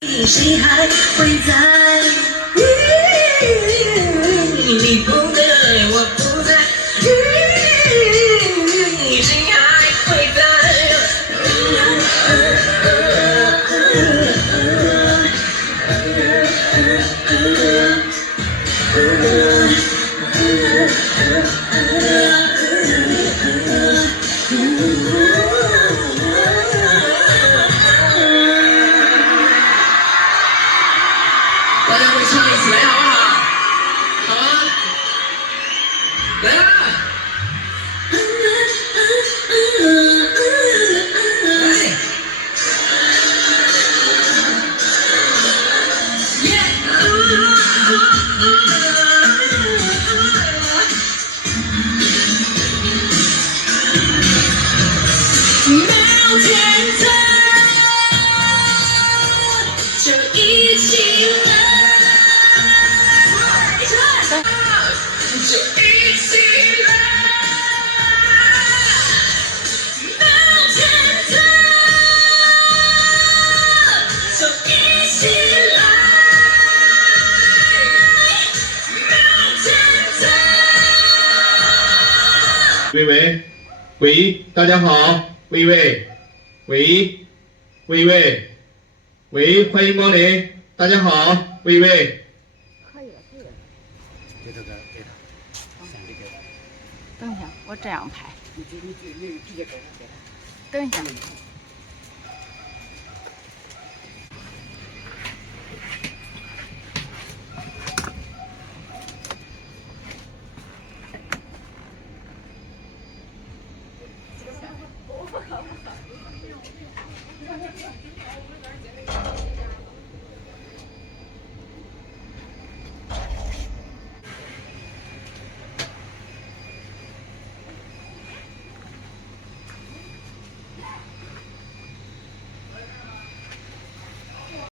谁还会在意？你不在，我不在，谁还会大家会唱一起来好不好？好啊，来啦！没有天择，就一起来。就一起来，没有天择，就一起来，没有天择。喂，大家好，喂，欢迎光临，大家好，可以了。给他，想这个。等一下，我这样拍。你直接给他。等一下。